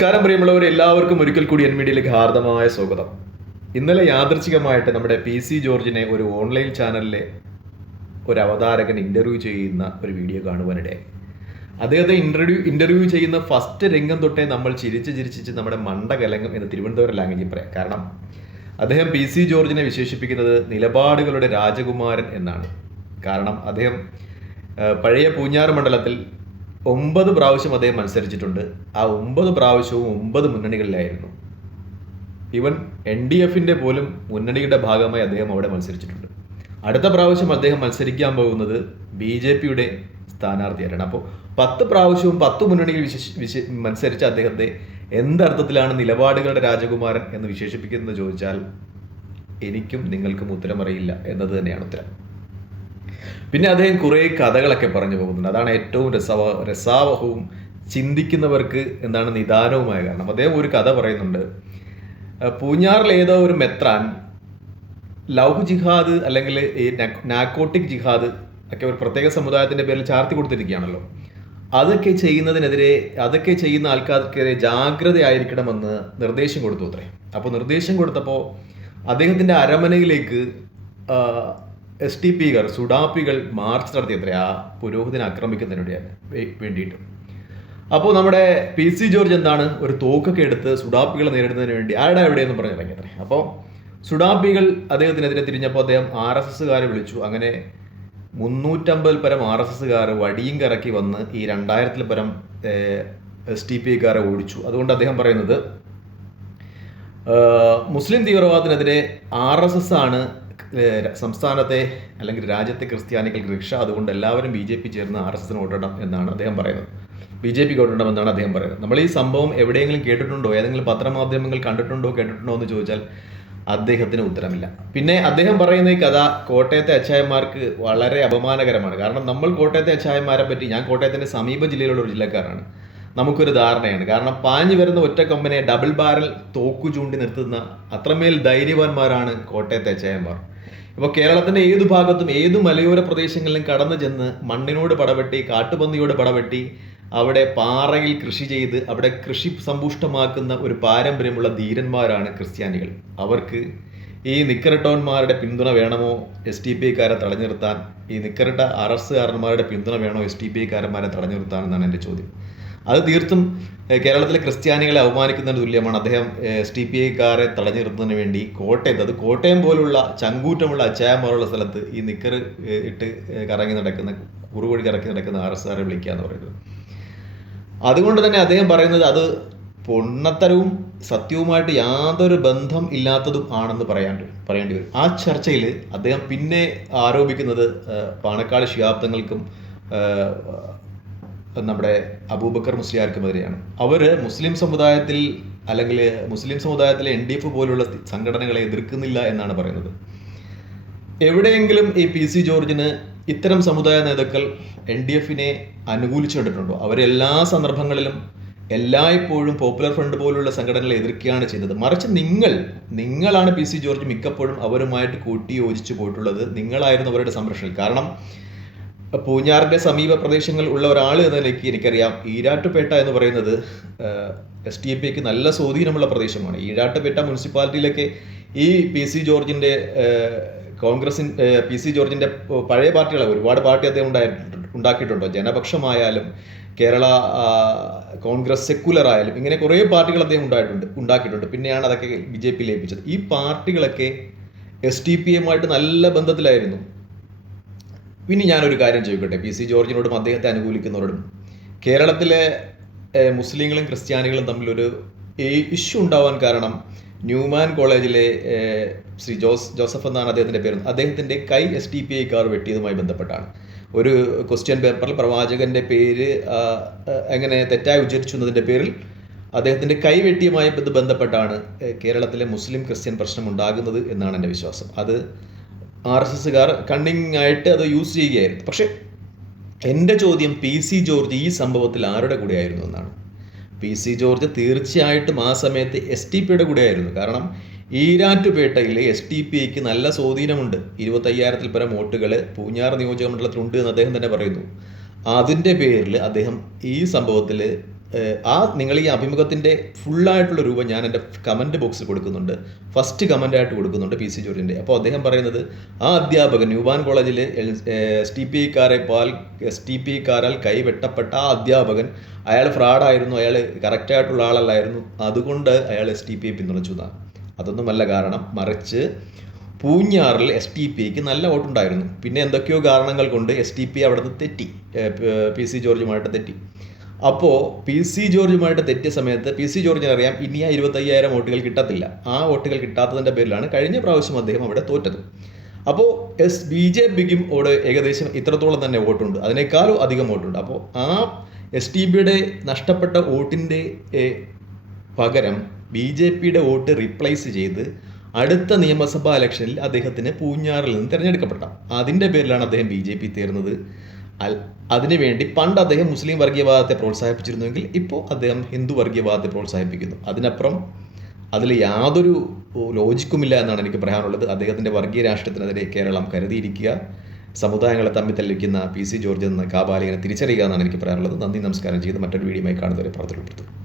നമസ്കാരം പ്രിയമുള്ളവർ എല്ലാവർക്കും ഒരിക്കൽ കൂടി എൻ മീഡിയയിലേക്ക് ഹാർദമായ സ്വാഗതം. ഇന്നലെ യാദർച്ഛികമായിട്ട് നമ്മുടെ പി സി ജോർജിനെ ഒരു ഓൺലൈൻ ചാനലിലെ ഒരു അവതാരകൻ ഇന്റർവ്യൂ ചെയ്യുന്ന ഒരു വീഡിയോ കാണുവാനിടയായി. അദ്ദേഹത്തെ ഇന്റർവ്യൂ ഇന്റർവ്യൂ ചെയ്യുന്ന ഫസ്റ്റ് രംഗം തൊട്ടേ നമ്മൾ ചിരിച്ച് ചിരിച്ചിച്ച് നമ്മുടെ മണ്ട കലങ്ങും എന്ന് തിരുവനന്തപുരം ലാംഗ്വേജിൽ പറയാം. കാരണം അദ്ദേഹം പി സി ജോർജിനെ വിശേഷിപ്പിക്കുന്നത് നിലപാടുകളുടെ രാജകുമാരൻ എന്നാണ്. കാരണം അദ്ദേഹം പഴയ പൂഞ്ഞാറ് മണ്ഡലത്തിൽ ഒമ്പത് പ്രാവശ്യം അദ്ദേഹം മത്സരിച്ചിട്ടുണ്ട്. ആ ഒമ്പത് പ്രാവശ്യവും ഒമ്പത് മുന്നണികളിലായിരുന്നു. ഈവൻ എൻ ഡി എഫിന്റെ പോലും മുന്നണിയുടെ ഭാഗമായി അദ്ദേഹം അവിടെ മത്സരിച്ചിട്ടുണ്ട്. അടുത്ത പ്രാവശ്യം അദ്ദേഹം മത്സരിക്കാൻ പോകുന്നത് ബി ജെ പിയുടെ സ്ഥാനാർത്ഥിയായിരുന്നു അപ്പോൾ പത്ത് പ്രാവശ്യവും പത്ത് മുന്നണിയിൽ വിശേഷ വിശ മത്സരിച്ച അദ്ദേഹത്തെ എന്തർത്ഥത്തിലാണ് നിലപാടുകളുടെ രാജകുമാരൻ എന്ന് വിശേഷിപ്പിക്കുന്നത് ചോദിച്ചാൽ എനിക്കും നിങ്ങൾക്കും ഉത്തരമറിയില്ല എന്നത് തന്നെയാണ് ഉത്തരം. പിന്നെ അദ്ദേഹം കുറേ കഥകളൊക്കെ പറഞ്ഞു പോകുന്നുണ്ട്. അതാണ് ഏറ്റവും രസവ രസാവഹവും ചിന്തിക്കുന്നവർക്ക് എന്താണ് നിദാനവുമായ കാരണം. അദ്ദേഹം ഒരു കഥ പറയുന്നുണ്ട്. പൂഞ്ഞാറിൽ ഏതോ ഒരു മെത്രാൻ ലവ് ജിഹാദ് അല്ലെങ്കിൽ ഈ നാക്കോട്ടിക് ജിഹാദ് ഒക്കെ ഒരു പ്രത്യേക സമുദായത്തിന്റെ പേരിൽ ചാർത്തി കൊടുത്തിരിക്കുകയാണല്ലോ. അതൊക്കെ ചെയ്യുന്നതിനെതിരെ അതൊക്കെ ചെയ്യുന്ന ആൾക്കാർക്കെതിരെ ജാഗ്രതയായിരിക്കണമെന്ന് നിർദ്ദേശം കൊടുത്തു അത്രേ. അപ്പോൾ നിർദ്ദേശം കൊടുത്തപ്പോൾ അദ്ദേഹത്തിന്റെ അരമനയിലേക്ക് എസ് ടി പികൾ സുഡാപ്പികൾ മാർച്ച് നടത്തി അത്രേ ആ പുരോഹിതനെ ആക്രമിക്കുന്നതിന് വേണ്ടിയാണ് വേണ്ടിയിട്ട്. അപ്പോൾ നമ്മുടെ പി സി ജോർജ് എന്താണ്? ഒരു തോക്കൊക്കെ എടുത്ത് സുഡാപ്പികളെ നേരിടുന്നതിന് വേണ്ടി. ആരുടെ എവിടെയെന്ന് പറഞ്ഞിറങ്ങിയത്രേ അപ്പോൾ സുഡാപ്പികൾ അദ്ദേഹത്തിനെതിരെ തിരിഞ്ഞപ്പോൾ അദ്ദേഹം ആർ എസ് എസ്സുകാരെ വിളിച്ചു. അങ്ങനെ മുന്നൂറ്റമ്പതിൽ പരം ആർ എസ് എസ്സുകാർ വടിയും കറക്കി വന്ന് ഈ രണ്ടായിരത്തിൽ പരം എസ് ടി പി കാരെ ഓടിച്ചു. അതുകൊണ്ട് അദ്ദേഹം പറയുന്നത് മുസ്ലിം തീവ്രവാദത്തിനെതിരെ ആർ എസ് എസ് ആണ് സംസ്ഥാനത്തെ അല്ലെങ്കിൽ രാജ്യത്തെ ക്രിസ്ത്യാനികൾക്ക് രക്ഷ അതുകൊണ്ട് എല്ലാവരും ബി ജെ പി ചേർന്ന് ആർ എസ് എസിന് വോട്ടിടണം എന്നാണ് അദ്ദേഹം പറയുന്നത്. ബി ജെ പിക്ക് വോട്ടിടണം എന്നാണ് അദ്ദേഹം പറയുന്നത്. നമ്മൾ ഈ സംഭവം എവിടെയെങ്കിലും കേട്ടിട്ടുണ്ടോ? ഏതെങ്കിലും പത്രമാധ്യമങ്ങൾ കണ്ടിട്ടുണ്ടോ? കേട്ടിട്ടുണ്ടോ എന്ന് ചോദിച്ചാൽ അദ്ദേഹത്തിന് ഉത്തരമില്ല. പിന്നെ അദ്ദേഹം പറയുന്ന ഈ കഥ കോട്ടയത്തെ അച്ചായന്മാർക്ക് വളരെ അപമാനകരമാണ്. കാരണം നമ്മൾ കോട്ടയത്തെ അച്ചായന്മാരെ പറ്റി ഞാൻ കോട്ടയത്തിന്റെ സമീപ ജില്ലയിലുള്ള ഒരു ജില്ലക്കാരാണ്. നമുക്കൊരു ധാരണയാണ്. കാരണം പാഞ്ഞു വരുന്ന ഒറ്റ കമ്പനിയെ ഡബിൾ ബാരൽ തോക്കു ചൂണ്ടി നിർത്തുന്ന അത്രമേൽ ധൈര്യവാന്മാരാണ് കോട്ടയത്തെ അച്ചായന്മാർ ഇപ്പോൾ കേരളത്തിന്റെ ഏത് ഭാഗത്തും ഏത് മലയോര പ്രദേശങ്ങളിലും കടന്നു ചെന്ന് മണ്ണിനോട് പടവെട്ടി കാട്ടുപന്നിയോട് പടവെട്ടി അവിടെ പാറയിൽ കൃഷി ചെയ്ത് അവിടെ കൃഷി സമ്പുഷ്ടമാക്കുന്ന ഒരു പാരമ്പര്യമുള്ള ധീരന്മാരാണ് ക്രിസ്ത്യാനികൾ. അവർക്ക് ഈ നിക്കരട്ടോന്മാരുടെ പിന്തുണ വേണമോ? എസ് ടി പി ഐക്കാരെ തടഞ്ഞു നിർത്താൻ ഈ നിക്കരട്ട അറസ്റ്റുകാരന്മാരുടെ പിന്തുണ വേണോ? എസ് ടി പി ഐക്കാരന്മാരെ തടഞ്ഞു നിർത്താൻ എന്നാണ് എന്റെ ചോദ്യം. അത് തീർത്തും കേരളത്തിലെ ക്രിസ്ത്യാനികളെ അപമാനിക്കുന്നതിന് തുല്യമാണ്. അദ്ദേഹം എസ് ടി പി ഐക്കാരെ തടഞ്ഞു നിർത്തുന്നതിന് വേണ്ടി കോട്ടയത്ത് അത് കോട്ടയം പോലുള്ള ചങ്കൂറ്റമുള്ള അച്ചായന്മാരുള്ള സ്ഥലത്ത് ഈ നിക്കർ ഇട്ട് കറങ്ങി നടക്കുന്ന കുറുവഴി കറക്കി നടക്കുന്ന ആർ എസ് ആറെ വിളിക്കുക എന്ന് പറയുന്നത്. അതുകൊണ്ട് തന്നെ അദ്ദേഹം പറയുന്നത് അത് പൊണ്ണത്തരവും സത്യവുമായിട്ട് യാതൊരു ബന്ധം ഇല്ലാത്തതും ആണെന്ന് പറയാണ്ട് പറയേണ്ടി വരും. ആ ചർച്ചയിൽ അദ്ദേഹം പിന്നെ ആരോപിക്കുന്നത് പാണക്കാട് ശിഹാബ്ദങ്ങൾക്കും നമ്മുടെ അബൂബക്കർ മുസ്ലിയാർക്കുമെതിരെയാണ് അവർ മുസ്ലിം സമുദായത്തിൽ അല്ലെങ്കിൽ മുസ്ലിം സമുദായത്തിലെ എൻ ഡി എഫ് പോലുള്ള സംഘടനകളെ എതിർക്കുന്നില്ല എന്നാണ് പറയുന്നത്. എവിടെയെങ്കിലും ഈ പി സി ജോർജിന് ഇത്തരം സമുദായ നേതാക്കൾ എൻ ഡി എഫിനെ അനുകൂലിച്ചു കണ്ടിട്ടുണ്ടോ? അവരെല്ലാ സന്ദർഭങ്ങളിലും എല്ലായ്പ്പോഴും പോപ്പുലർ ഫ്രണ്ട് പോലുള്ള സംഘടനകളെ എതിർക്കുകയാണ് ചെയ്തത് മറിച്ച് നിങ്ങൾ നിങ്ങളാണ് പി സി ജോർജ് മിക്കപ്പോഴും അവരുമായിട്ട് കൂട്ടി യോജിച്ചു പോയിട്ടുള്ളത്. നിങ്ങളായിരുന്നു അവരുടെ സംരക്ഷണം കാരണം പൂഞ്ഞാറിന്റെ സമീപ പ്രദേശങ്ങൾ ഉള്ള ഒരാൾ എന്ന നിലയ്ക്ക് എനിക്കറിയാം. ഈരാട്ടുപേട്ട എന്ന് പറയുന്നത് എസ് ടി പിക്ക് നല്ല സ്വാധീനമുള്ള പ്രദേശമാണ്. ഈരാട്ടുപേട്ട മുനിസിപ്പാലിറ്റിയിലൊക്കെ ഈ പി സി ജോർജിന്റെ കോൺഗ്രസിൻ പി സി ജോർജിന്റെ പഴയ പാർട്ടികളെ ഒരുപാട് പാർട്ടി അദ്ദേഹം ഉണ്ടായിട്ടുണ്ട് ഉണ്ടാക്കിയിട്ടുണ്ടോ? ജനപക്ഷമായാലും കേരള കോൺഗ്രസ് സെക്കുലർ ആയാലും ഇങ്ങനെ കുറേ പാർട്ടികൾ അദ്ദേഹം ഉണ്ടായിട്ടുണ്ട് ഉണ്ടാക്കിയിട്ടുണ്ട്. പിന്നെയാണ് അതൊക്കെ ബി ജെ പി ലയിപ്പിച്ചത്. ഈ പാർട്ടികളൊക്കെ എസ് ടി പി എമ്മായിട്ട് നല്ല ബന്ധത്തിലായിരുന്നു. ഇനി ഞാനൊരു കാര്യം ചോദിക്കട്ടെ? പി സി ജോർജിനോടും അദ്ദേഹത്തെ അനുകൂലിക്കുന്നവരോടും. കേരളത്തിലെ മുസ്ലിങ്ങളും ക്രിസ്ത്യാനികളും തമ്മിലൊരു ഇഷ്യൂ ഉണ്ടാവാൻ കാരണം ന്യൂമാൻ കോളേജിലെ ശ്രീ ജോസ് ജോസഫ് എന്നാണ് അദ്ദേഹത്തിന്റെ പേര്. അദ്ദേഹത്തിന്റെ കൈ എസ് ടി പി ഐ കാർ വെട്ടിയതുമായി ബന്ധപ്പെട്ടാണ്. ഒരു ക്വസ്റ്റ്യൻ പേപ്പറിൽ പ്രവാചകന്റെ പേര് എങ്ങനെ തെറ്റായി ഉച്ചരിച്ചു എന്നതിന്റെ പേരിൽ അദ്ദേഹത്തിന്റെ കൈ വെട്ടിയുമായി ബന്ധപ്പെട്ടാണ് കേരളത്തിലെ മുസ്ലിം ക്രിസ്ത്യൻ പ്രശ്നം ഉണ്ടാകുന്നത് എന്നാണ് എന്റെ വിശ്വാസം. അത് ആർ എസ് എസ്സുകാർ കണ്ണിങ് ആയിട്ട് അത് യൂസ് ചെയ്യുകയായിരുന്നു. പക്ഷേ എന്റെ ചോദ്യം പി സി ജോർജ് ഈ സംഭവത്തിൽ ആരുടെ കൂടെയായിരുന്നു എന്നാണ്. പി സി ജോർജ് തീർച്ചയായിട്ടും ആ സമയത്ത് എസ് ടി പിയുടെ കൂടെയായിരുന്നു. കാരണം ഈരാറ്റുപേട്ടയിലെ എസ് ടി പി ഐക്ക് നല്ല സ്വാധീനമുണ്ട്. ഇരുപത്തയ്യായിരത്തിൽ പരം വോട്ടുകൾ പൂഞ്ഞാർ നിയോജക മണ്ഡലത്തിലുണ്ട് എന്ന് അദ്ദേഹം തന്നെ പറയുന്നു. അതിന്റെ പേരിൽ അദ്ദേഹം ഈ സംഭവത്തിൽ ആ നിങ്ങൾ ഈ അഭിമുഖത്തിന്റെ ഫുള്ളായിട്ടുള്ള രൂപം ഞാൻ എന്റെ കമന്റ് ബോക്സിൽ കൊടുക്കുന്നുണ്ട്. ഫസ്റ്റ് കമന്റായിട്ട് കൊടുക്കുന്നുണ്ട് പി സി ജോർജിന്റെ അപ്പോൾ അദ്ദേഹം പറയുന്നത് ആ അധ്യാപകൻ ന്യൂബാൻ കോളേജിൽ എസ് ടി പി കാരെ പാൽ എസ് ടി പി കാരാൽ കൈവെട്ടപ്പെട്ട ആ അധ്യാപകൻ അയാൾ ഫ്രോഡായിരുന്നു അയാൾ കറക്റ്റായിട്ടുള്ള ആളല്ലായിരുന്നു. അതുകൊണ്ട് അയാൾ എസ് ടി പിയെ പിന്തുണച്ചു എന്നാണ്. അതൊന്നുമല്ല കാരണം മറിച്ച് പൂഞ്ഞാറിൽ എസ് ടി പിക്ക് നല്ല വോട്ടുണ്ടായിരുന്നു. പിന്നെ എന്തൊക്കെയോ കാരണങ്ങൾ കൊണ്ട് എസ് ടി പി അവിടുന്ന് തെറ്റി പി സി ജോർജുമായിട്ട് തെറ്റി. അപ്പോൾ പി സി ജോർജുമായിട്ട് തെറ്റിയ സമയത്ത് പി സി ജോർജിന് അറിയാം ഇനി ആ ഇരുപത്തയ്യായിരം വോട്ടുകൾ കിട്ടത്തില്ല. ആ വോട്ടുകൾ കിട്ടാത്തതിന്റെ പേരിലാണ് കഴിഞ്ഞ പ്രാവശ്യം അദ്ദേഹം അവിടെ തോറ്റത്. അപ്പോൾ എസ് ബി ജെ പിക്കും ഓട് ഏകദേശം ഇത്രത്തോളം തന്നെ വോട്ടുണ്ട്. അതിനേക്കാളും അധികം വോട്ടുണ്ട്. അപ്പോൾ ആ എസ് ടി ബിയുടെ നഷ്ടപ്പെട്ട വോട്ടിന്റെ പകരം ബി ജെ പിയുടെ വോട്ട് റീപ്ലേസ് ചെയ്ത് അടുത്ത നിയമസഭാ ഇലക്ഷനിൽ അദ്ദേഹത്തിന് പൂഞ്ഞാറിൽ നിന്ന് തിരഞ്ഞെടുക്കപ്പെട്ട. അതിന്റെ പേരിലാണ് അദ്ദേഹം ബി ജെ പി തീർന്നത് അതിനുവേണ്ടി പണ്ട് അദ്ദേഹം മുസ്ലിം വർഗീയവാദത്തെ പ്രോത്സാഹിപ്പിച്ചിരുന്നുവെങ്കിൽ ഇപ്പോൾ അദ്ദേഹം ഹിന്ദു വർഗീയവാദത്തെ പ്രോത്സാഹിപ്പിക്കുന്നു. അതിനപ്പുറം അതിൽ യാതൊരു ലോജിക്കുമില്ല എന്നാണ് എനിക്ക് പറയാനുള്ളത്. അദ്ദേഹത്തിന്റെ വർഗീയ രാഷ്ട്രത്തിനെതിരെ കേരളം കരുതിയിരിക്കുക സമുദായങ്ങളെ തമ്മിൽ തല്ലിക്കുന്ന പി സി ജോർജ് എന്ന കാബാലികനെ തിരിച്ചറിയുക എന്നാണ് എനിക്ക് പറയാനുള്ളത്. നന്ദി നമസ്കാരം. ചെയ്ത് മറ്റൊരു വീഡിയോയുമായി കാണുന്നവരെ പ്രവർത്തനപ്പെടുത്തും